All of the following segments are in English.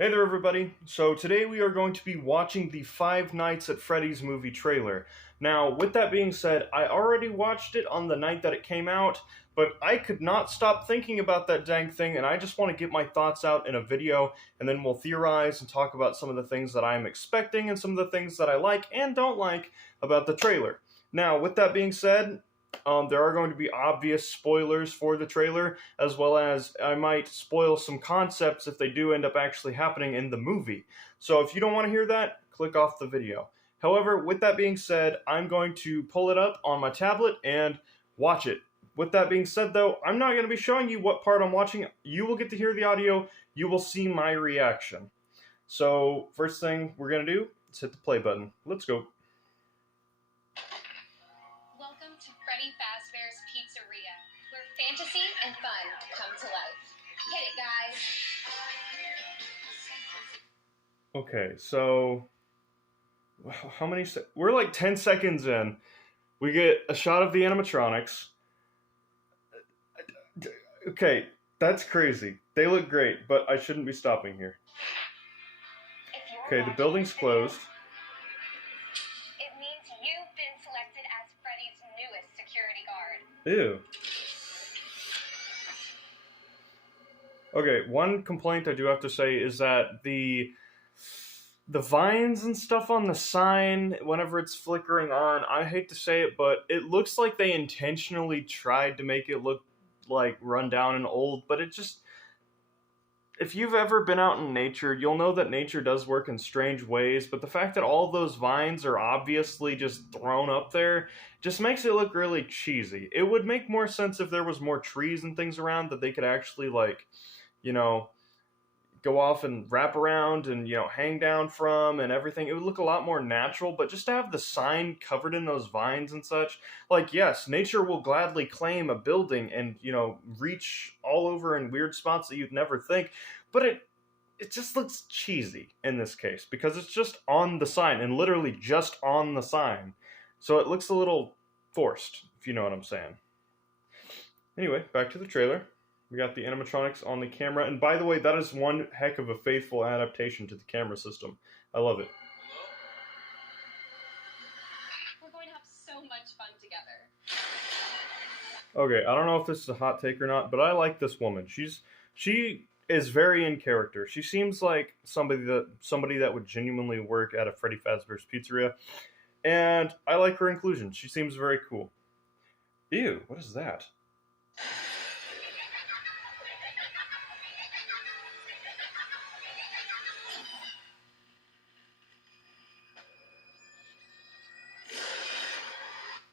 Hey there, everybody. So today we are going to be watching the Five Nights at Freddy's movie trailer. Now, with that being said, I already watched it on the night that it came out, but I could not stop thinking about that dang thing, and I just want to get my thoughts out in a video, and then we'll theorize and talk about some of the things that I'm expecting and some of the things that I like and don't like about the trailer. Now, with that being said, there are going to be obvious spoilers for the trailer, as well as I might spoil some concepts if they do end up actually happening in the movie. So if you don't want to hear that, click off the video. However, with that being said, I'm going to pull it up on my tablet and watch it. With that being said, though, I'm not going to be showing you what part I'm watching. You will get to hear the audio. You will see my reaction. So first thing we're going to do is hit the play button. Let's go. Welcome to Freddy Fazbear's Pizzeria, where fantasy and fun come to life. Hit it, guys. Okay, so how many we're like 10 seconds in. We get a shot of the animatronics. Okay, that's crazy. They look great, but I shouldn't be stopping here. Okay, the building's closed. It means you've been selected as Freddy's newest security guard. Ew. Okay, one complaint I do have to say is that the vines and stuff on the sign, whenever it's flickering on, I hate to say it, but it looks like they intentionally tried to make it look like run down and old, but it just, if you've ever been out in nature, you'll know that nature does work in strange ways, but the fact that all those vines are obviously just thrown up there just makes it look really cheesy. It would make more sense if there was more trees and things around that they could actually, like, you know, go off and wrap around and, you know, hang down from and everything. It would look a lot more natural, but just to have the sign covered in those vines and such, like, yes, nature will gladly claim a building and, you know, reach all over in weird spots that you'd never think, but it just looks cheesy in this case because it's just on the sign and literally just on the sign. So it looks a little forced, if you know what I'm saying. Anyway, back to the trailer. We got the animatronics on the camera, and by the way, that is one heck of a faithful adaptation to the camera system. I love it. We're going to have so much fun together. Okay, I don't know if this is a hot take or not, but I like this woman. She is very in character. She seems like somebody that would genuinely work at a Freddy Fazbear's Pizzeria, and I like her inclusion. She seems very cool. Ew, what is that?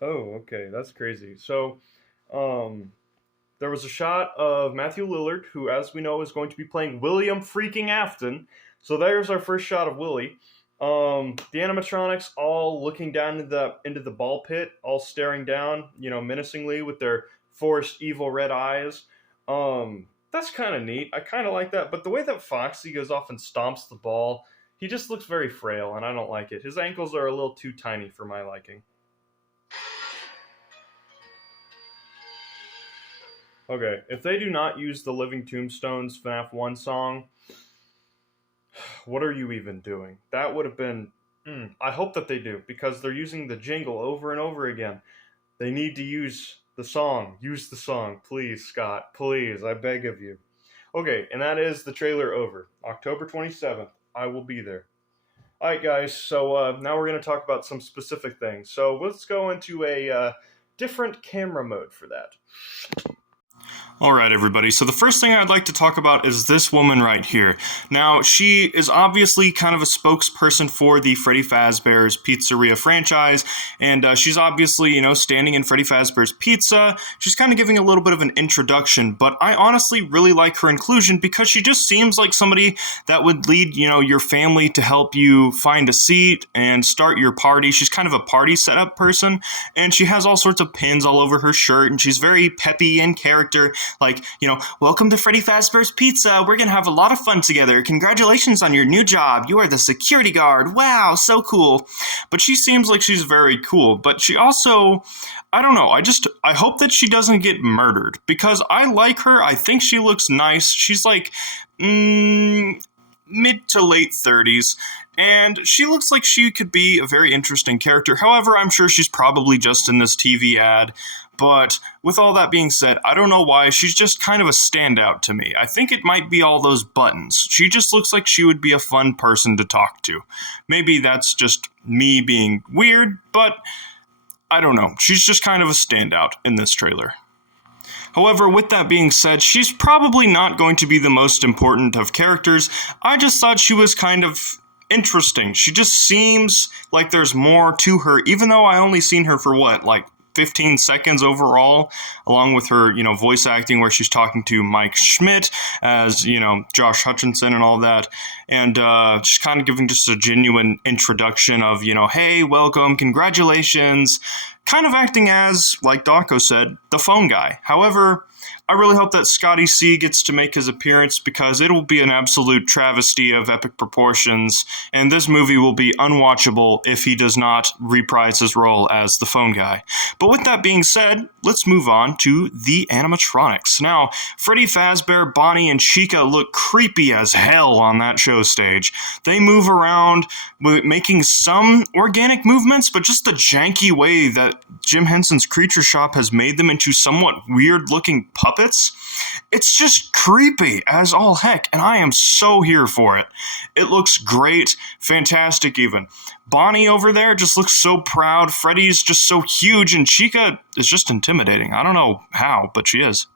Oh, okay, that's crazy. So, there was a shot of Matthew Lillard, who, as we know, is going to be playing William freaking Afton. So there's our first shot of Willie. The animatronics all looking down into the ball pit, all staring down, you know, menacingly with their forced evil red eyes. That's kind of neat. I kind of like that. But the way that Foxy goes off and stomps the ball, he just looks very frail, and I don't like it. His ankles are a little too tiny for my liking. Okay, if they do not use the Living Tombstones FNAF 1 song, what are you even doing? That would have been... I hope that they do, because they're using the jingle over and over again. They need to use the song. Use the song, please, Scott. Please, I beg of you. Okay, and that is the trailer over. October 27th, I will be there. Alright, guys, so now we're going to talk about some specific things. So let's go into a different camera mode for that. Alright everybody, so the first thing I'd like to talk about is this woman right here. Now, she is obviously kind of a spokesperson for the Freddy Fazbear's Pizzeria franchise, and she's obviously, you know, standing in Freddy Fazbear's Pizza. She's kind of giving a little bit of an introduction, but I honestly really like her inclusion because she just seems like somebody that would lead, you know, your family to help you find a seat and start your party. She's kind of a party setup person, and she has all sorts of pins all over her shirt, and she's very peppy in character. Like, you know, welcome to Freddy Fazbear's Pizza. We're going to have a lot of fun together. Congratulations on your new job. You are the security guard. Wow, so cool. But she seems like she's very cool. But she also, I don't know. I hope that she doesn't get murdered because I like her. I think she looks nice. She's like, mid to late 30s, and she looks like she could be a very interesting character. However, I'm sure she's probably just in this TV ad. But with all that being said, I don't know why, she's just kind of a standout to me. I think it might be all those buttons. She just looks like she would be a fun person to talk to. Maybe that's just me being weird, but I don't know. She's just kind of a standout in this trailer. However, with that being said, she's probably not going to be the most important of characters. I just thought she was kind of interesting. She just seems like there's more to her, even though I only seen her for 15 seconds overall, along with her, voice acting where she's talking to Mike Schmidt as, Josh Hutcherson and all that. And she's kind of giving just a genuine introduction of, hey, welcome, congratulations. Kind of acting as, like Dawko said, the phone guy. However, I really hope that Scotty C gets to make his appearance because it'll be an absolute travesty of epic proportions, and this movie will be unwatchable if he does not reprise his role as the phone guy. But with that being said, let's move on to the animatronics. Now, Freddy Fazbear, Bonnie, and Chica look creepy as hell on that show stage. They move around making some organic movements, but just the janky way that Jim Henson's Creature Shop has made them into somewhat weird-looking puppets. It's just creepy as all heck, and I am so here for it. It looks great, fantastic even. Bonnie over there just looks so proud, Freddy's just so huge, and Chica is just intimidating. I don't know how, but she is.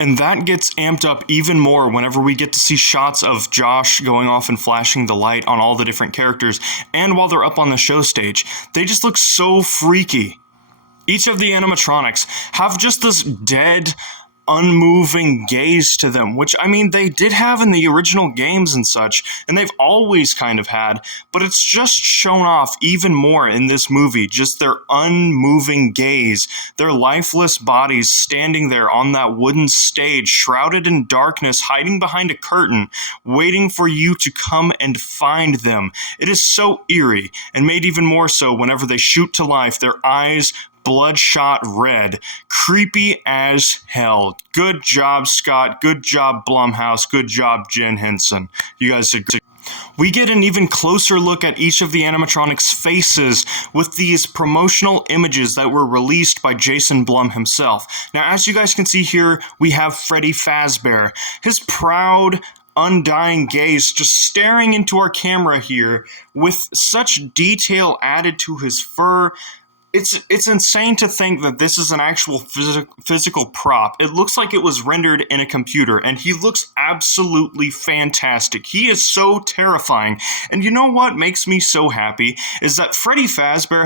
And that gets amped up even more whenever we get to see shots of Josh going off and flashing the light on all the different characters, and while they're up on the show stage. They just look so freaky. Each of the animatronics have just this dead, unmoving gaze to them, which, they did have in the original games and such, and they've always kind of had, but it's just shown off even more in this movie, just their unmoving gaze, their lifeless bodies standing there on that wooden stage, shrouded in darkness, hiding behind a curtain, waiting for you to come and find them. It is so eerie, and made even more so whenever they shoot to life, their eyes bloodshot red. Creepy as hell. Good job, Scott. Good job, Blumhouse. Good job, Jen Henson. You guys did great. We get an even closer look at each of the animatronics' faces with these promotional images that were released by Jason Blum himself. Now, as you guys can see here, we have Freddy Fazbear. His proud, undying gaze just staring into our camera here with such detail added to his fur. It's insane to think that this is an actual physical prop. It looks like it was rendered in a computer, and he looks absolutely fantastic. He is so terrifying. And you know what makes me so happy is that Freddy Fazbear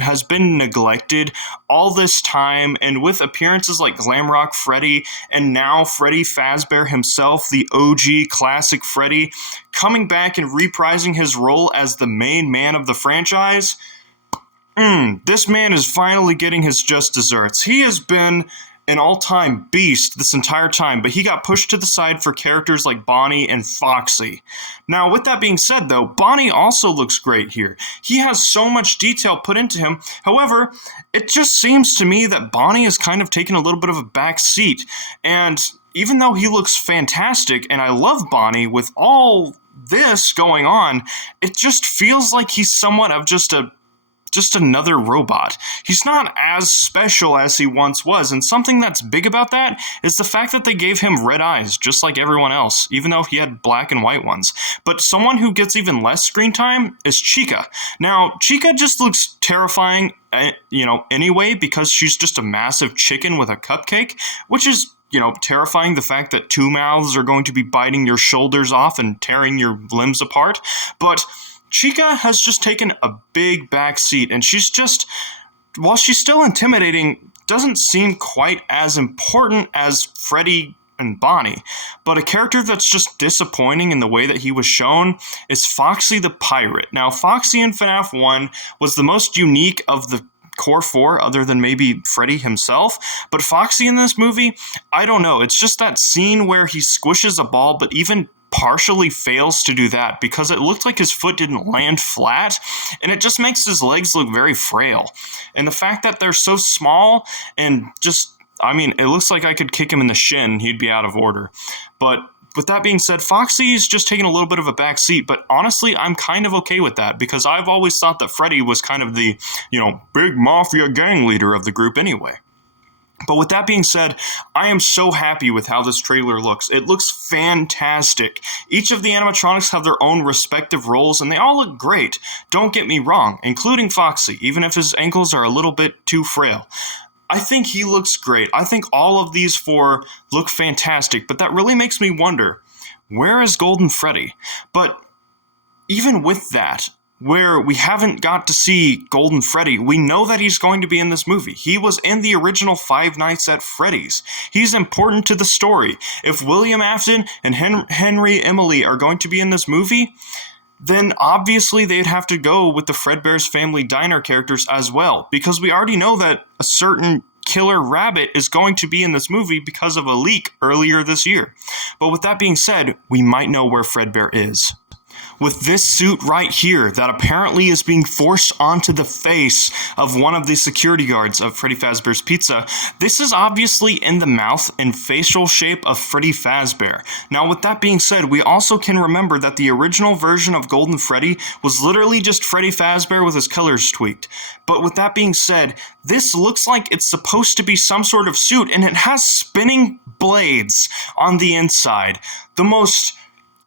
has been neglected all this time, and with appearances like Glamrock Freddy and now Freddy Fazbear himself, the OG classic Freddy, coming back and reprising his role as the main man of the franchise. This man is finally getting his just desserts. He has been an all-time beast this entire time, but he got pushed to the side for characters like Bonnie and Foxy. Now, with that being said, though, Bonnie also looks great here. He has so much detail put into him. However, it just seems to me that Bonnie has kind of taken a little bit of a back seat. And even though he looks fantastic, and I love Bonnie with all this going on, it just feels like he's somewhat of just another robot. He's not as special as he once was, and something that's big about that is the fact that they gave him red eyes, just like everyone else, even though he had black and white ones. But someone who gets even less screen time is Chica. Now, Chica just looks terrifying, anyway, because she's just a massive chicken with a cupcake, which is terrifying, the fact that two mouths are going to be biting your shoulders off and tearing your limbs apart. But Chica has just taken a big back seat, and she's just, while she's still intimidating, doesn't seem quite as important as Freddy and Bonnie. But a character that's just disappointing in the way that he was shown is Foxy the Pirate. Now, Foxy in FNAF 1 was the most unique of the core four, other than maybe Freddy himself. But Foxy in this movie, I don't know. It's just that scene where he squishes a ball, but even partially fails to do that because it looked like his foot didn't land flat, and it just makes his legs look very frail. And the fact that they're so small and just, it looks like I could kick him in the shin, he'd be out of order. But with that being said, Foxy's just taking a little bit of a back seat, but honestly, I'm kind of okay with that because I've always thought that Freddy was kind of the, big mafia gang leader of the group anyway. But with that being said, I am so happy with how this trailer looks. It looks fantastic. Each of the animatronics have their own respective roles, and they all look great. Don't get me wrong, including Foxy, even if his ankles are a little bit too frail. I think he looks great. I think all of these four look fantastic, but that really makes me wonder, where is Golden Freddy? But even with that, where we haven't got to see Golden Freddy, we know that he's going to be in this movie. He was in the original Five Nights at Freddy's. He's important to the story. If William Afton and Henry Emily are going to be in this movie, then obviously they'd have to go with the Fredbear's Family Diner characters as well, because we already know that a certain Killer Rabbit is going to be in this movie because of a leak earlier this year. But with that being said, we might know where Fredbear is. With this suit right here that apparently is being forced onto the face of one of the security guards of Freddy Fazbear's Pizza, this is obviously in the mouth and facial shape of Freddy Fazbear. Now with that being said, we also can remember that the original version of Golden Freddy was literally just Freddy Fazbear with his colors tweaked. But with that being said, this looks like it's supposed to be some sort of suit, and it has spinning blades on the inside. The most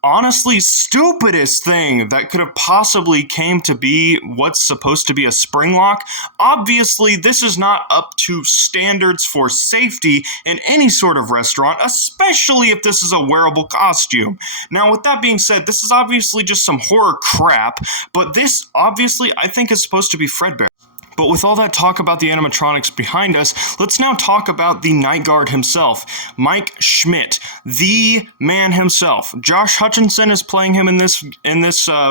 honestly stupidest thing that could have possibly came to be what's supposed to be a spring lock. Obviously, this is not up to standards for safety in any sort of restaurant, especially if this is a wearable costume. Now, with that being said, this is obviously just some horror crap, but this obviously I think is supposed to be Fredbear. But with all that talk about the animatronics behind us, let's now talk about the night guard himself, Mike Schmidt, the man himself. Josh Hutcherson is playing him in this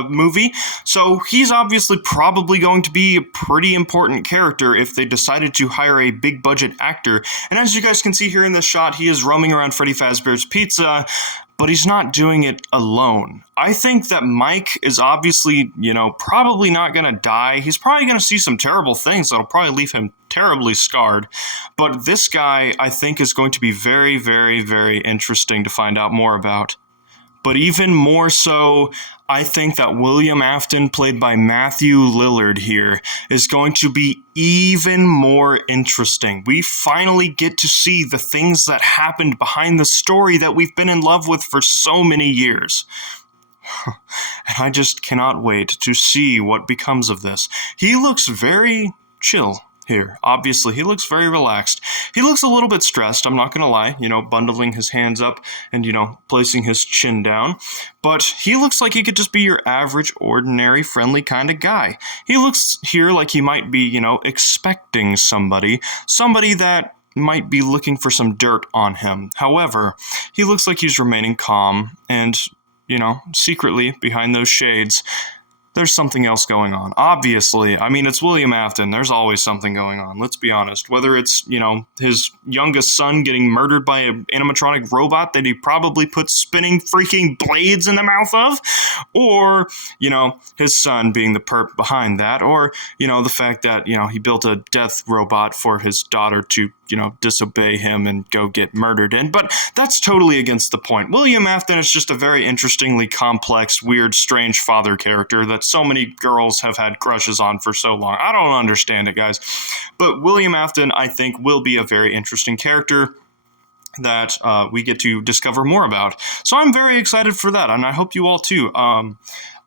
movie, so he's obviously probably going to be a pretty important character if they decided to hire a big budget actor. And as you guys can see here in this shot, he is roaming around Freddy Fazbear's Pizza, but he's not doing it alone. I think that Mike is obviously, probably not going to die. He's probably going to see some terrible things that'll probably leave him terribly scarred. But this guy, I think, is going to be very, very, very interesting to find out more about. But even more so, I think that William Afton, played by Matthew Lillard here, is going to be even more interesting. We finally get to see the things that happened behind the story that we've been in love with for so many years. And I just cannot wait to see what becomes of this. He looks very chill here. Obviously, he looks very relaxed. He looks a little bit stressed, I'm not going to lie, bundling his hands up and, placing his chin down. But he looks like he could just be your average, ordinary, friendly kind of guy. He looks here like he might be, expecting somebody that might be looking for some dirt on him. However, he looks like he's remaining calm and, secretly behind those shades, there's something else going on. Obviously, it's William Afton. There's always something going on. Let's be honest. Whether it's, his youngest son getting murdered by an animatronic robot that he probably put spinning freaking blades in the mouth of, or, his son being the perp behind that, or, the fact that, he built a death robot for his daughter to, disobey him and go get murdered in. But that's totally against the point. William Afton is just a very interestingly complex, weird, strange father character that so many girls have had crushes on for so long. I don't understand it, guys. But William Afton, I think, will be a very interesting character that we get to discover more about. So I'm very excited for that, and I hope you all too.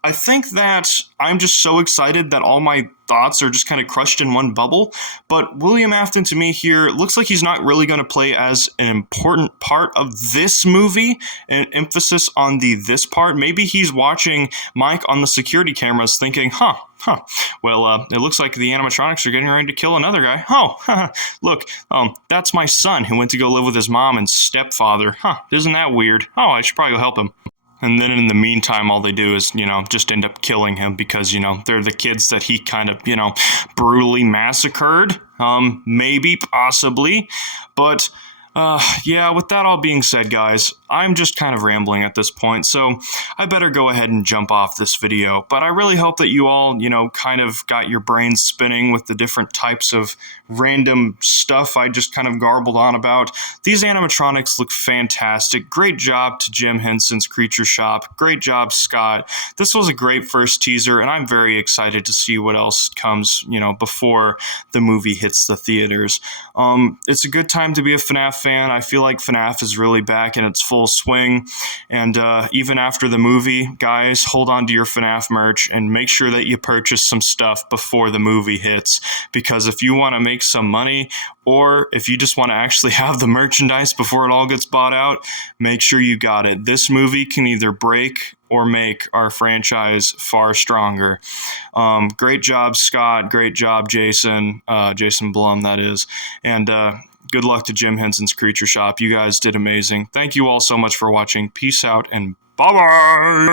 I think that I'm just so excited that all my thoughts are just kind of crushed in one bubble. But William Afton, to me here, looks like he's not really going to play as an important part of this movie, an emphasis on this part. Maybe he's watching Mike on the security cameras thinking, well, it looks like the animatronics are getting ready to kill another guy. Look, that's my son who went to go live with his mom and stepfather. Isn't that weird? I should probably go help him. And then in the meantime, all they do is, just end up killing him because, they're the kids that he kind of, brutally massacred. Maybe, possibly. But Yeah, with that all being said, guys, I'm just kind of rambling at this point, so I better go ahead and jump off this video. But I really hope that you all, kind of got your brains spinning with the different types of random stuff I just kind of garbled on about. These animatronics look fantastic. Great job to Jim Henson's Creature Shop. Great job, Scott. This was a great first teaser, and I'm very excited to see what else comes, before the movie hits the theaters. It's a good time to be a FNAF fan. I feel like FNAF is really back in its full swing, and even after the movie, guys, hold on to your FNAF merch and make sure that you purchase some stuff before the movie hits, because if you want to make some money, or if you just want to actually have the merchandise before it all gets bought out, make sure you got it. This movie can either break or make our franchise far stronger. Great job, Scott. Great job, Jason. Jason Blum, that is. And good luck to Jim Henson's Creature Shop. You guys did amazing. Thank you all so much for watching. Peace out and bye-bye!